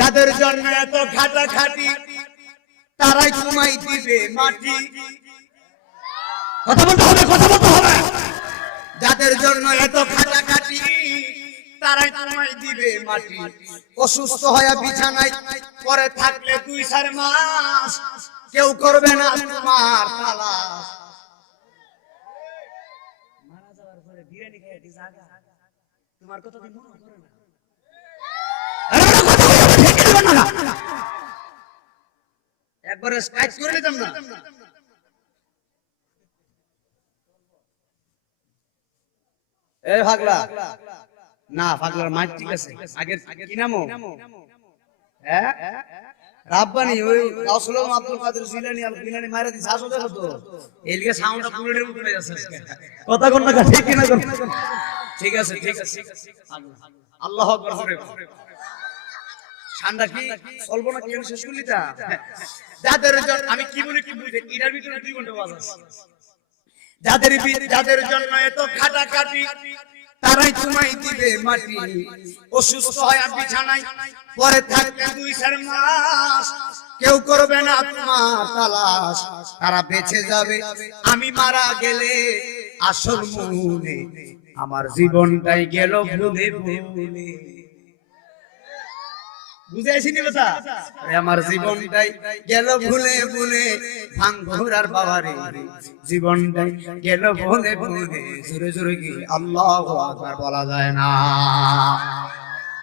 যাদের জন্য এত খাটাখাটি তারাই তোমায় দিবে মাটি। কথা বলতে হবে, কথা বলতে হবে। যাদের জন্য এত খাটাখাটি তারাই তোমায় দিবে মাটি। অসুস্থ হয়ে বিছানায় পরে থাকলে 2-4 মাস কেউ করবে না তোমার তালাশ। মারা যাওয়ার পরে বিরিয়ানি খেয়ে দি জায়গা তোমার কথা কি মনে করে না? একবারে স্ট্রাইক করে নিতাম না। এই পাগলা না, পাগলার মাইক ঠিক আছে। আগে কি নামো? হ্যাঁ রাব্বানি, ওই গাউসুল আজম আব্দুল কাদের জিলানী আল জিলানী মাইরা দিছে। আসো দেখো তো এলিকে সাউন্ডটা পুরোটাই উঠে যাচ্ছে কথা কোন না ঠিক কি না? ঠিক আছে, ঠিক আছে। আল্লাহু আকবার করে ঠান্ডা কি চলবো না? কি শেষ করলি তা? যাদের জন্য আমি কি বলি কি বুঝে এটার ভিতরে 2 ঘন্টা বাজ আছে। যাদের জন্য এত খাটাখাটি তারাই তোমায় দিবে মাটি। অসুস্থ হয় বিছানায় পরে থাকলে 2-4 মাস কেউ করবে না তোমার তালাশ। তারা বেঁচে যাবে আমি মারা গেলে। আসল মনে আমার জীবনটাই গেল ভুলে ভুলে। বুঝে আসিনি কথা? আমার জীবনটাই গেল ভুলে ভুলে। ভাঙ্গুরার বাবারে জীবনটাই গেল ভুলে ভুলে। জোরে জোরে কি আল্লাহু আকবার বলা যায় না?